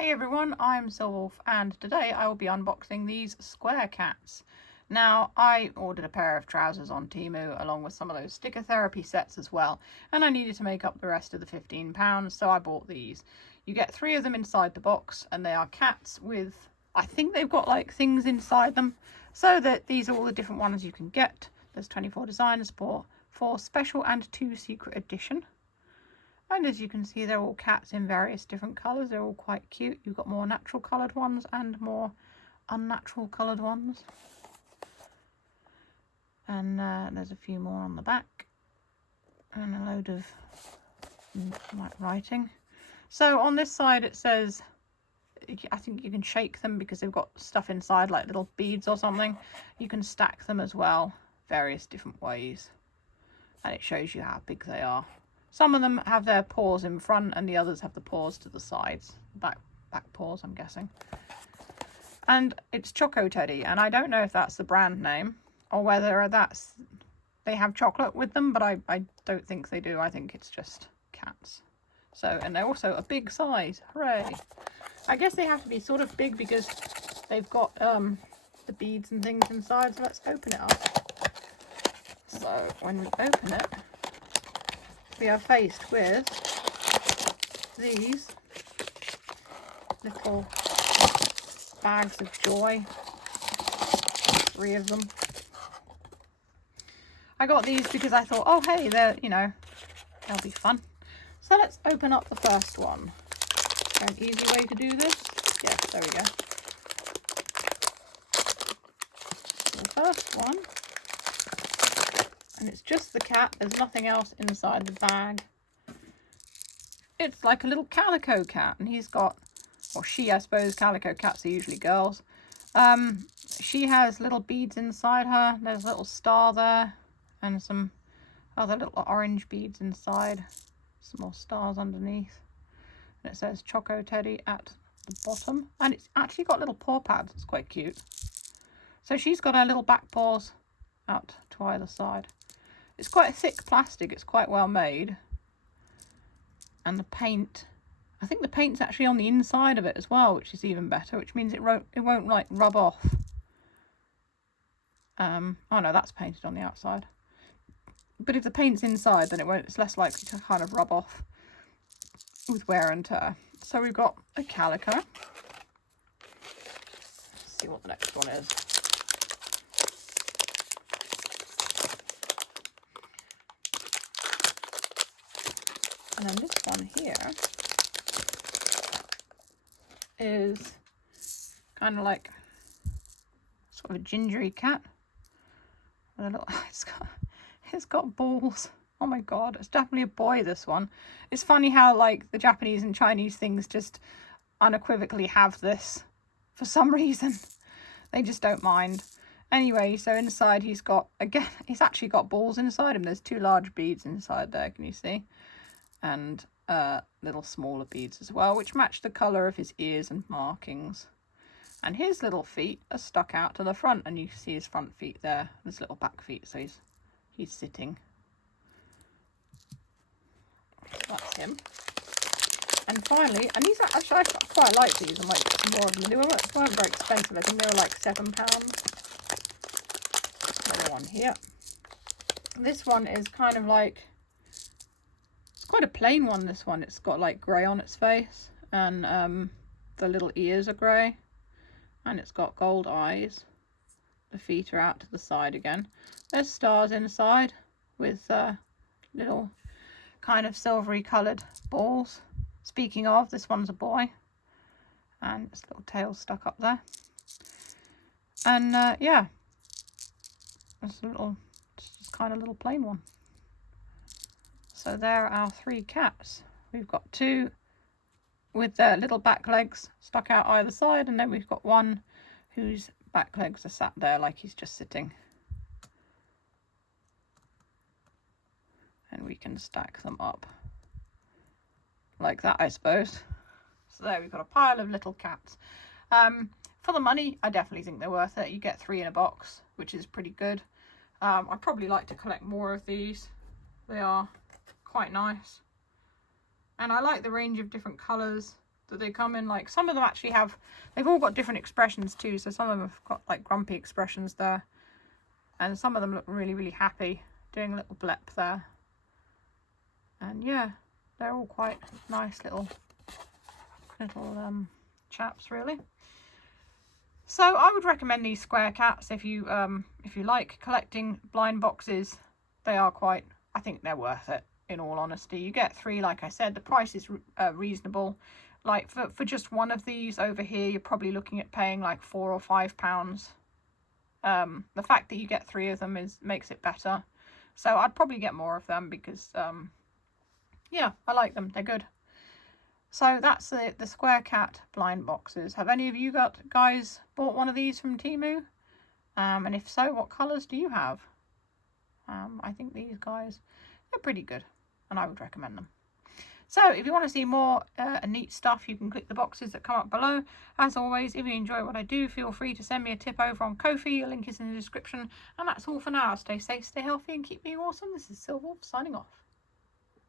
Hey everyone, I'm Silwolf and today I will be unboxing these square cats. Now, I ordered a pair of trousers on Temu along with some of those sticker therapy sets as well, and I needed to make up the rest of the £15, so I bought these. You get 3 of them inside the box and they are cats with, I think they've got like things inside them, so that these are all the different ones you can get. There's 24 designs for special and 2 secret edition. And as you can see, they're all cats in various different colours. They're all quite cute. You've got more natural coloured ones and more unnatural coloured ones. And there's a few more on the back. And a load of writing. So on this side it says, I think you can shake them because they've got stuff inside like little beads or something. You can stack them as well, various different ways. And it shows you how big they are. Some of them have their paws in front and the others have the paws to the sides. Back paws, I'm guessing. And it's Choco Teddy, and I don't know if that's the brand name or whether they have chocolate with them, but I don't think they do. I think it's just cats. So, and they're also a big size. Hooray! I guess they have to be sort of big because they've got the beads and things inside. So let's open it up. So when we open it, we are faced with these little bags of joy. 3 of them. I got these because I thought, oh hey, they'll be fun. So let's open up the first one. Is there an easy way to do this? Yes, there we go. The first one. And it's just the cat, there's nothing else inside the bag. It's like a little calico cat, and he's got, or she, I suppose, calico cats are usually girls. She has little beads inside her. There's a little star there, and some other little orange beads inside. Some more stars underneath. And it says Choco Teddy at the bottom. And it's actually got little paw pads, it's quite cute. So she's got her little back paws out to either side. It's quite a thick plastic, it's quite well made. And the paint, I think the paint's actually on the inside of it as well, which is even better, which means it won't like rub off. Oh no, that's painted on the outside. But if the paint's inside, then it's less likely to kind of rub off with wear and tear. So we've got a calico. Let's see what the next one is. And then this one here is kind of like sort of a gingery cat. With a little, it's got balls. Oh my god, it's definitely a boy, this one. It's funny how like the Japanese and Chinese things just unequivocally have this for some reason. They just don't mind. Anyway, so inside he's actually got balls inside him. There's 2 large beads inside there, can you see? And little smaller beads as well, which match the colour of his ears and markings. And his little feet are stuck out to the front, and you see his front feet there, his little back feet, so he's sitting. That's him. And finally, and these are actually, I quite like these. I'm like more of them. They weren't very expensive. I think they were like £7. Another one here. This one is kind of like, quite a plain one, this one. It's got like grey on its face, and the little ears are grey, and it's got gold eyes. The feet are out to the side again. There's stars inside with little kind of silvery coloured balls. Speaking of, this one's a boy, and its little tail stuck up there. And yeah, it's just kind of little plain one. So there are our 3 cats. We've got 2 with their little back legs stuck out either side, and then we've got one whose back legs are sat there like he's just sitting. And we can stack them up like that, I suppose. So there we've got a pile of little cats. For the money, I definitely think they're worth it. You get 3 in a box, which is pretty good. I'd probably like to collect more of these. They are quite nice, and I like the range of different colours that they come in. Like some of them actually have, they've all got different expressions too. So some of them have got like grumpy expressions there, and some of them look really, really happy, doing a little blep there. And yeah, they're all quite nice little chaps, really. So I would recommend these square cats if you like collecting blind boxes. They are quite, I think they're worth it, in all honesty. You get 3, like I said, the price is reasonable. Like for just one of these over here, you're probably looking at paying like £4 or £5. The fact that you get 3 of them makes it better. So I'd probably get more of them because yeah, I like them, they're good. So that's the square cat blind boxes. Have any of you guys bought one of these from Temu? And if so, what colours do you have? I think these guys, they're pretty good, and I would recommend them. So if you want to see more neat stuff, you can click the boxes that come up below. As always, if you enjoy what I do, feel free to send me a tip over on Ko-fi. Your link is in the description. And that's all for now. Stay safe, stay healthy, and keep being awesome. This is Silver signing off.